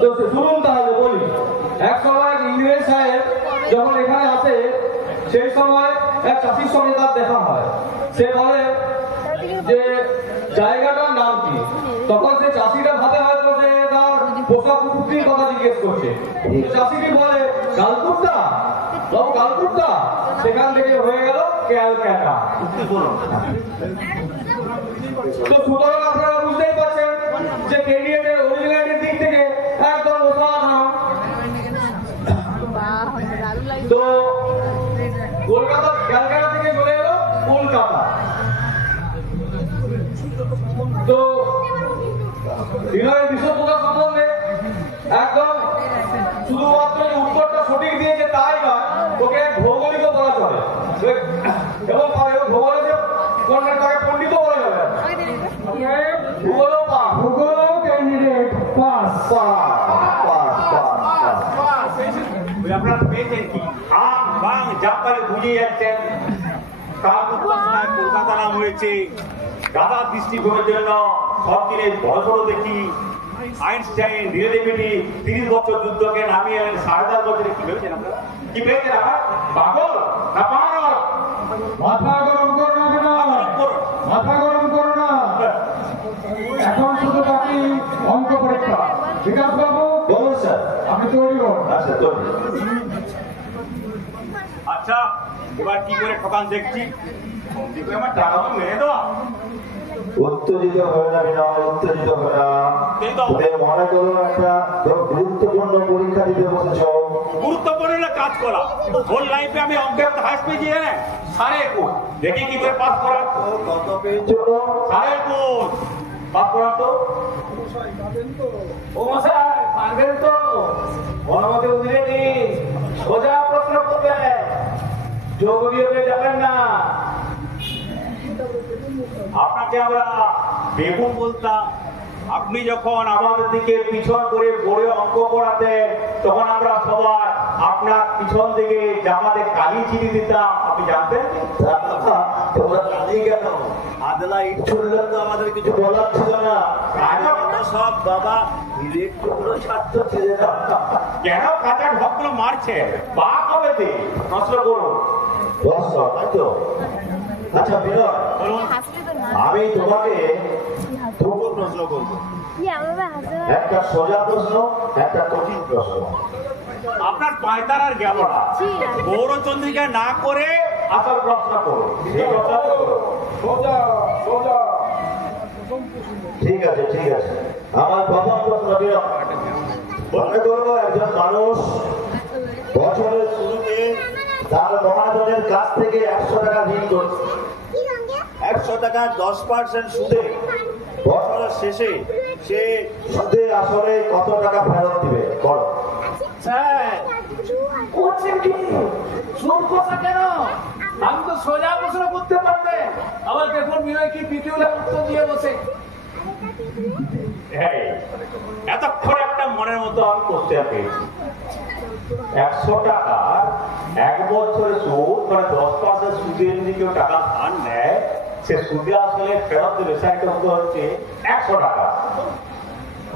তো শুনুন তাহলে বলি। এক সময় এক ইংরেজ সাহেব যখন এখানে আসে সেই সময় এক চাষির সঙ্গে তার দেখা হয়। সে বলে যে জায়গাটার নাম কি? তখন সে চাষিটা ভাবে হয়তো যে তার পোষা কুকুরটির কথা জিজ্ঞেস করছে। চাষিটি বলে কালকুট্টা, বাবু কালকুট্টা। সেখান থেকে হয়ে গেল ক্যালকাটা। তো সুতরাং আপনারা বুঝতেই পারছেন যে ক্যান্ডিডেটের অরিজিনালিটির দিক থেকে একদম অসাধারণ। তো কলকাতা ক্যালকাটা থেকে চলে এলো কলকাতা। তো বিনয়ের বিশ্বপ্রকাশ সম্বন্ধে একদম শুধুমাত্র যে উত্তরটা সঠিক দিয়েছে তাই নয়, তোকে ভৌগোলিক বলা চলে এবং ভূগোলে যে তাকে পণ্ডিত বলা যাবে। ভূগোলও পাস, ভূগোলও ক্যান্ডিডেট পাস। আপনার পেয়েছেন কি আম বাং যা পারে বুঝিয়ে যাচ্ছেন। তার উপাসনায় কলকাতা নাম হয়েছে। দাদা দৃষ্টিভঙ্গির জন্য সব জিনিস বড় বড় দেখি। আইনস্টাইন রিলেটিভিটি 30 বছর যুদ্ধকে নামিয়ে 4.5 বছরে কি ভেবেছেন আপনারা? কি ভেবেছেন আপনারা? পাগল না পাগল? মাথা গরম করো না বিনয়, মাথা গরম করো না। এখন শুধু বাকি অঙ্ক পরীক্ষা। বিকাশ বাবু বলুন স্যার। আপনি তৈরি করুন। আচ্ছা তৈরি। আচ্ছা এবার কি করে ঠকান দেখছি। আমার টাকা তো মেরে দেওয়া। উত্তেজিত হয়ে না বিনয়, উত্তেজিত হয়ে না। তুমি মনে করো একটা গুরুত্বপূর্ণ পরীক্ষা দিতে বসেছ। গুরুত্বপূর্ণ কাজ করা। ওর লাইফে আমি অঙ্কের হাইস্ট পেয়েছি জানেন 21.5। দেখি কি করে পাস করা। কত পেয়েছো? 21.5 পাস করা তো। ও মশাই পারবেন তো? অনুমতি বুঝলে নি সোজা প্রশ্ন করবে, যোগ বিয়োগে যাবেন না। আপনাকে আমরা বেগুন বলতাম, আপনি যখন আমাদের দিকে পিছন করে বড়ে অঙ্ক করাতে তখন আমরা সবাই আপনার পিছন দিকে জামাতে কালি চিনি দিতাম। আপনি জানতেন? তোমরা জানি কেন? আদলা ইট ছুড়লে তো আমাদের কিছু বলার ছিল না। সব বাবা ইলেকট্রিকগুলো ছাত্র ছিল না। কেন কাঁচা ঢকগুলো মারছে? বা কবে দিয়ে নষ্ট করুন। তাই তো। আচ্ছা বিনয়, আমি তোমাকে দুটো প্রশ্ন করবো, একটা সোজা প্রশ্ন, একটা কঠিন প্রশ্ন। আপনার পায়তার আর গেল না। গৌরচন্দ্রিকা না করে আসল প্রশ্ন করুন। সোজা সোজা। ঠিক আছে ঠিক আছে। আমার প্রথম প্রশ্ন বিনয়, মনে করো একজন মানুষ বছরের শুরুতে তার মহাজনের কাছ থেকে 100 টাকা ঋণ করছে। 100 টাকার 10% সুদে বছরের শেষে সে সুদে আসলে কত টাকা ফেরত দিবে? করো। করছেন কি? সুদ কথা কেন? আমি তো সোজা প্রশ্ন করতে পারবে। আবার দেখুন বিনয় কি পিটিউলার উত্তর দিয়ে বসে। এতক্ষণ একটা মনের মতো আমি কোশ্চেন পেয়েছি। 100 টাকা 1 বছরের সুদ মানে 10% সুদে যদি কেউ টাকা ধার নেয় সে সুদে আসলে ফেরত দেবে সেটা হচ্ছে 100 টাকা।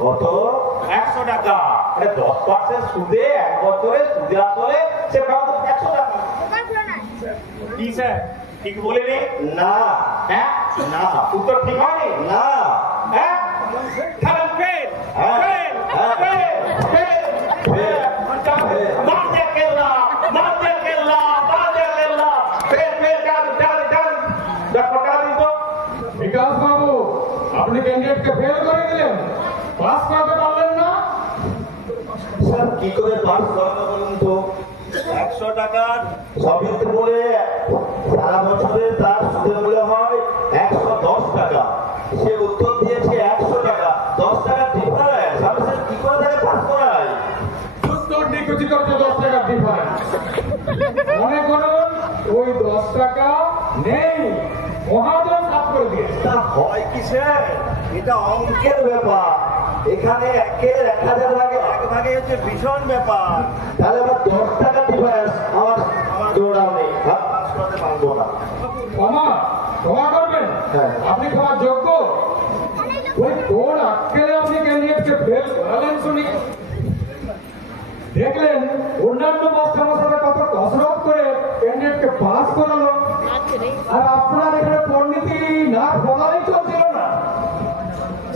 কত? 100 টাকা। 10% সুদে 1 বছরে সুদে আসলে সে ফেরত 100 টাকা। কি স্যার ঠিক বলিনি? না হ্যাঁ না উত্তর ঠিক হয়নি? না হ্যাঁ খারাপ ফেল ফেল ফেল ফেল মারতে কেল্লা মারতে কেল্লা মারতে কেল্লা ফেল ফেল ডাল ডাল ডাল টাকা দিন তো। বিকাশ বাবু, আপনি ক্যান্ডিডেটকে ফেল করে দিলেন, পাস করাতে পারলেন না। স্যার কি করে পাস করানো বলুন তো? 100 টাকার সবই বলে সারা বছরে তার সুদের মূল্য হয় 110 টাকা। সে উত্তর দিয়েছে 100 টাকা, 10 টাকা ডিফারেন্স। আমি স্যার কি করে তাকে পাস করাই? উত্তর নিকুচি করছে 10 টাকার ডিফারেন্স। মনে করুন ওই 10 টাকা নেই, মহাজন সাফ করে দিয়েছে। তা হয় কি স্যার? এটা অঙ্কের ব্যাপার। এখানে একের 1000 ভাগে 1 ভাগে হচ্ছে ভীষণ ব্যাপার। তাহলে আবার 10 টাকা ডিফারেন্স আমার দৌড়াও নেই, পাস করতে পারবো না। ক্ষমা করবেন, হ্যাঁ। আপনি ক্ষমার যোগ্য। ওই কোন আক্কেলে আপনি ক্যান্ডিডেটকে ফেল করালেন শুনি? দেখলেন অন্যান্য মাস্টারমশাইরা কত কসরত করে ক্যান্ডিডেটকে পাস করালো, আর আপনার এখানে পণ্ডিতি না ফলালেই চলছিল না।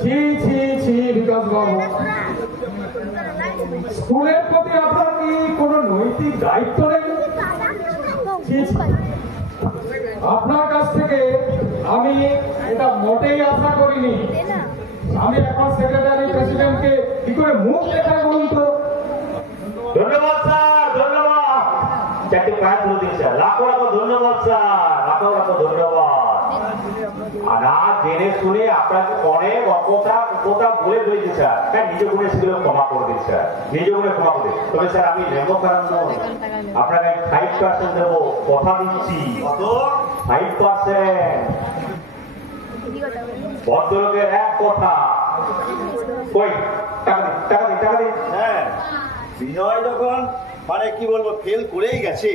ছি ছি ছি বিকাশ বাবু, স্কুলের প্রতি আপনার কি কোনো নৈতিক দায়িত্ব নেই? ছি ছি। আপনার কাছ থেকে আমি এটা মোটেই আশা করিনি। আমি এখন সেক্রেটারি প্রেসিডেন্টকে কি করে মুখ দেখাই বলুন তো? ধন্যবাদ স্যার, ধন্যবাদ। চারটি পায়ে তুলে দিয়েছে। লাখো লাখো ধন্যবাদ স্যার, লাখো লাখো ধন্যবাদ। আর আজ জেনে শুনে আপনাকে অনেক অপতা বলে রয়েছে স্যার। হ্যাঁ, নিজ গুণে সেগুলো ক্ষমা করে দিন স্যার, নিজ গুণে ক্ষমা করে দিন। তবে স্যার আমি নেবো কারণ আপনাকে 5% দেবো, কথা দিচ্ছি। কত? 5%। ভদ্রলোকের এক কথা। কই টাকা দিন, টাকা দিন, টাকা দিন। হ্যাঁ, বিজয় যখন মানে কি বলবো ফেল করেই গেছে,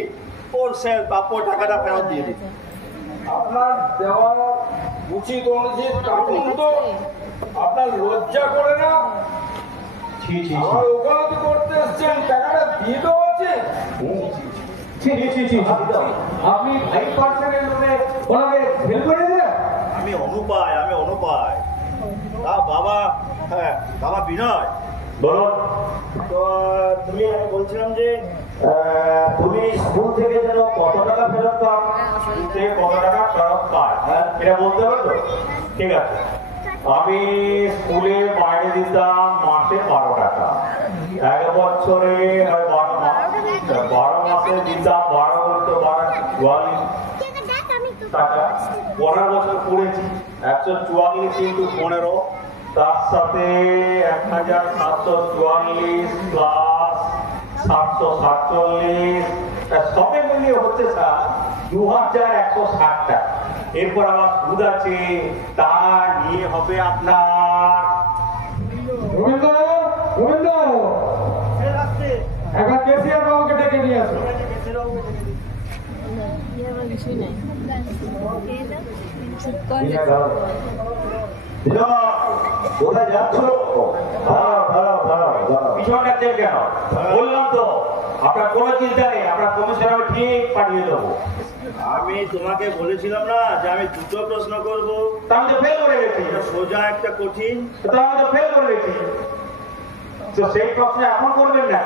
ওর স্যার প্রাপ্য টাকাটা ফেরত দিয়ে দিন। আপনার দেওয়া উচিত অনুচিত কাকুন তো আপনার লজ্জা করে না? ছি ছি ছি। আমার ওকালতি করতে এসছেন, টাকাটা দিয়ে দেওয়া আছে। ছি ছি ছি ছি। আপনি 5% লোনে ওনাকে ফেল করে দিলেন? আমি অনুপায়। তা বাবা, হ্যাঁ বাবা বিনয়, বলুন। তো তুমি আমি বলছিলাম যে তুমি স্কুল থেকে যেন কত টাকা ফেরত পাও? সে কত টাকা ফেরত পায় এটা বলতে হবে তো? ঠিক আছে, আমি স্কুলে বাইরে দিতাম মাসে 12 টাকা। 1 বছরে 12 মাসে দিতাম 12 বলতে 42 টাকা। 15 বছর পড়েছি, 144 ইন্টু 15, তার সাথে 1744 প্লাস 747, সবে মিলিয়ে হচ্ছে স্যার 2160 টাকা। এরপর আবার সুদ আছে, তা নিয়ে হবে আপনার গোবিন্দ, গোবিন্দ, একবার কেসিআর বাবুকে ডেকে নিয়ে আসো। কোথায় যাচ্ছ? পিছনে কাটছেন কেন? বললাম তো আপনার কোনো চিন্তা নেই, আপনার কমিশন আমি ঠিক পাঠিয়ে দেবো। আমি তোমাকে বলেছিলাম না যে আমি দুটো প্রশ্ন করবো, তা আমি তো ফেল করে গেছি, একটা সোজা একটা কঠিন। তা আমি তো ফেল করে গেছি, তো সেই প্রশ্ন এখন করবেন না।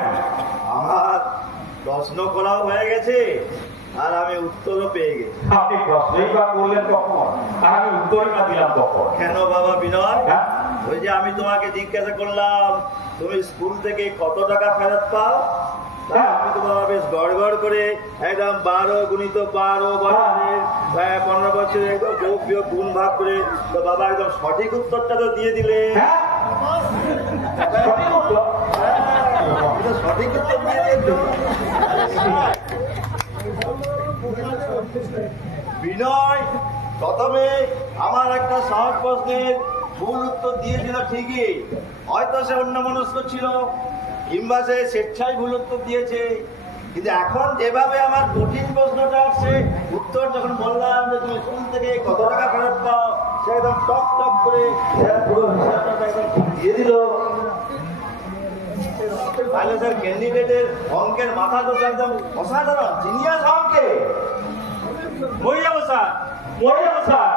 আমার প্রশ্ন করাও হয়ে গেছে আর আমি উত্তরও পেয়ে গেছি। আপনি প্রশ্নই বা করলেন কখন, আর আমি উত্তরই বা দিলাম কখন? কেন বাবা বিনয়? হ্যাঁ? ওই যে আমি তোমাকে জিজ্ঞাসা করলাম তুমি স্কুল থেকে কত টাকা ফেরত পাও, তা আমি তো বাবা বেশ গড় করে একদম 12 গুণিত 12 বছরের 15 বছরের একদম যোগ বিয়োগ গুণ ভাগ করে তো বাবা একদম সঠিক উত্তরটা তো দিয়ে দিলে। হ্যাঁ? সঠিক উত্তর? তুমি তো সঠিক উত্তর দিয়ে দিলে। বিনয় প্রথমে আমার একটা সহজ প্রশ্নের ভুল উত্তর দিয়েছিল ঠিকই, হয়তো সে অন্যমনস্ক ছিল কিংবা সে স্বেচ্ছায় ভুল উত্তর দিয়েছে, কিন্তু এখন যেভাবে আমার কঠিন প্রশ্নটা আসছে উত্তর যখন বললাম যে তুমি স্কুল থেকে কত টাকা ফেরত পাও, সে একদম টক টক করে পুরো হিসাবটা একদম দিয়ে দিল। তাহলে স্যার ক্যান্ডিডেটের অঙ্কের মাথা তো একদম অসাধারণ জিনিয়াস অঙ্কে। মরে যাবো স্যার, মরে যাবো স্যার।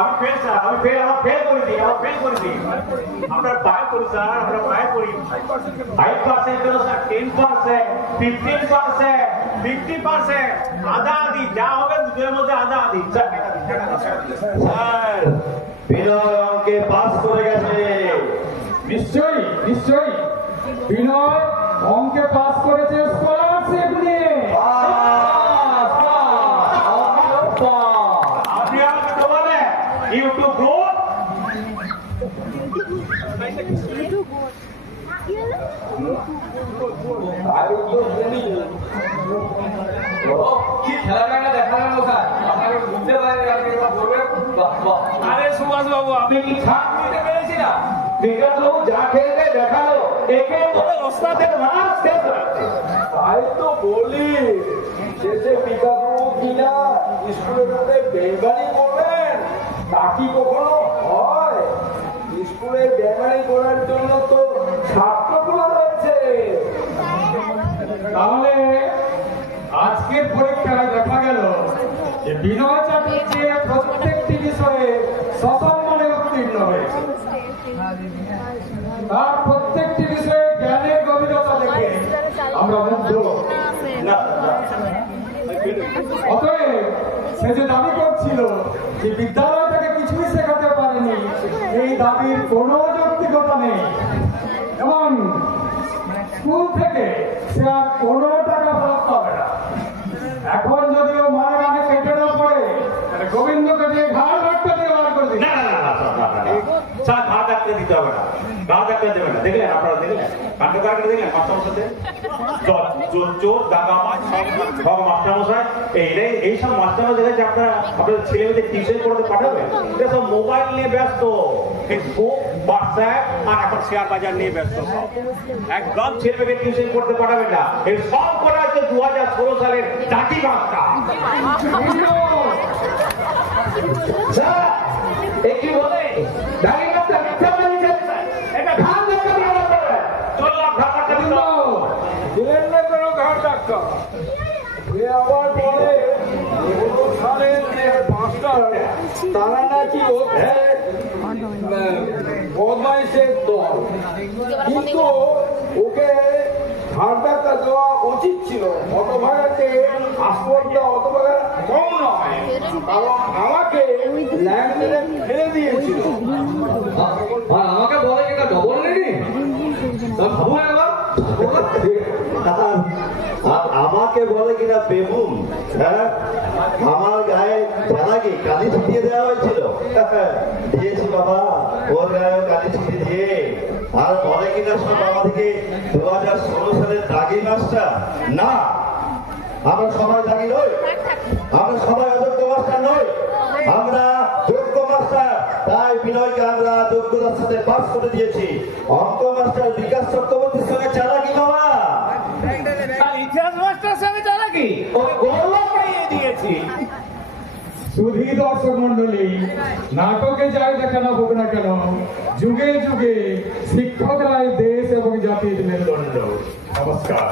আমি ফেল স্যার, আমি ফেল, আমার ফেল করে দিই, আমার ফেল করে দিই। আমরা পায়ে পড়ি স্যার, আমরা পায়ে পড়ি। 5% কেন স্যার, 10%, 15%, 50%, আধা আধি, যা হবে দুটোর মধ্যে আধা আধি। স্যার বিনয় অঙ্কে পাস করে গেছে। নিশ্চয়ই নিশ্চয়ই বিনয় অঙ্কে পাস করেছে স্কলারশিপ নিয়ে। আপনি আমাকে তো বলে ইউটিউব গ্রো। কি খেলাটা দেখানো স্যার, আপনাকে বুঝতে পারেন আপনি এটা বলবেন। আরে সুভাষ বাবু, আপনি কি ছাপ নিতে পেরেছিলেন? বিকাশ বাবু যা খেলতে দেখালো, একে বলে ওস্তাদের মার শেষ হচ্ছে। তাই তো বলি, শেষে বিকাশবাবু কিনা স্কুলের মধ্যে বেমানি করবেন, তা কি কখনো হয়? স্কুলে বেমানি করার জন্য তো ছাত্রগুলো রয়েছে। তাহলে আজকের পরীক্ষায় দেখা গেল যে বিনয় চাটুর্যে প্রত্যেকটি বিষয়ে সসম্মানে উত্তীর্ণ হয়েছে। তার প্রত্যেকটি বিষয়ে জ্ঞানের গভীরতা দেখে আমরা মুগ্ধ। অতএব সে যে দাবি করছিল যে বিদ্যালয় থেকে কিছুই শেখাতে পারেনি, এই দাবির কোনো যৌক্তিকতা নেই এবং স্কুল থেকে সে আর কোনো টাকা ফেরত পাবে না। এখন যদিও মানে মানে কেটে না পড়ে, তাহলে গোবিন্দকে দিয়ে ঘাড় ধাক্কা দিয়ে বার করে দিন। না না না স্যার, ঘা ধাক্কা দিতে হবে না, ঘা ধাক্কা দেবে না। দেখলেন আপনারা, দেখলেন কাণ্ড কারখানা, দেখলেন মাস্টারমশাই চোর দাগাবাজ সব মাস্টারমশাই। এইসব মাস্টাররা দেখেছে আপনারা আপনাদের ছেলে মেয়েদের টিউশন করতে পাঠাবেন, এটা সব মোবাইল নিয়ে ব্যস্ত, ফেসবুক, হোয়াটসঅ্যাপ আর এখন শেয়ার বাজার নিয়ে ব্যস্ত। একদম ছেলে মেয়েকে টিউশন করতে পাঠাবেন না। এই সব করা হচ্ছে 2016 সালের ডাকি বার্তা। কি বলে ডাইরেক্টর মিথ্যা বলেছে, এটা ঘাট ধাক্কা দিয়ে বলতে হবে। চললাম, ঘা ধাক্কা দিতে হবে। দিলেন না কোনো ঘাট ধাক্কা। এ আবার বলে 16 সালের যে মাস্টার, তারা নাকি হচ্ছে বদমাইশের দল, কিন্তু ওকে ঘাট ধাক্কা দেওয়া উচিত ছিল। হতভাগাকে আসপর্দা হতভাগা কম নয়, কারণ আমাকে ল্যান্ডে ফেলে দিয়েছিল। আমাকে বলে এটা ডবল নেই, ভাবুন এবার। আর আমাকে বলে কিনা বেবুন। হ্যাঁ, আমার গায়ে জানাকি কালি ছিটিয়ে দেওয়া হয়েছিল। দিয়েছি বাবা, ওর গায়ে কালি ছিটিয়ে দিয়ে। আর বলে কিনা সব বাবা থেকে 2016 সালের দাগি মাস্টার। না, আমরা সবাই দাগি নই, আমরা সবাই অযোগ্য মাস্টার নই, আমরা যোগ্য মাস্টার। তাই বিনয়কে আমরা যোগ্যতার সাথে পাস করে দিয়েছি। অঙ্ক মাস্টার বিকাশ চক্রবর্তীর সঙ্গে চালাকি বাবা। আর ইতিহাস মাস্টার সঙ্গে চালাকি, ওকে গৌরব পাইয়ে দিয়েছি। সুধী দর্শক মন্ডলী, নাটকে যাই দেখানো হোক না কেন, যুগে যুগে শিক্ষকরাই দেশ এবং জাতির মেরুদণ্ড। নমস্কার।